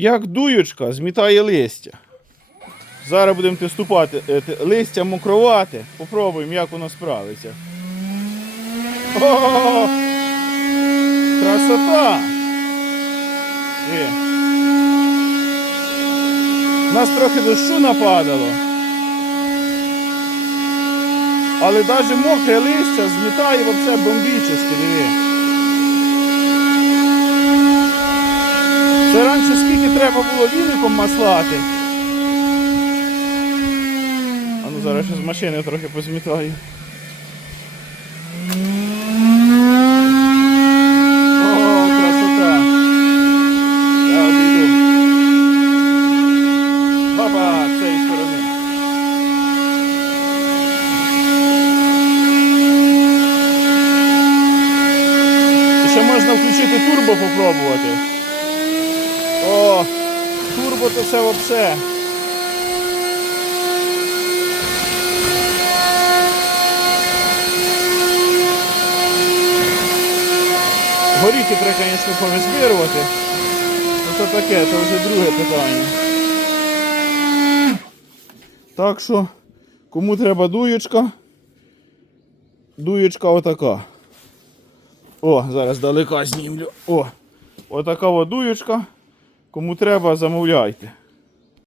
Як дуючка змітає листя. Зараз будемо тестувати е, листя мокровате. Попробуємо, як воно справиться. О! Красота! Е. У нас трохи дощу нападало. Але навіть мокре листя змітає вообще бомбічно, диви. Це раніше скільки треба було віником маслати. А ну зараз ще з машини трохи позмітаю. Ще можна включити турбо попробувати. О, турбо то це вообще. Горіхи треба, звісно, повизбирувати. Ну то таке, це вже друге питання. Так що, кому треба дуєчка, дуєчка отака. О, зараз далека знімлю. О, отака от дуєчка. Кому треба, замовляйте.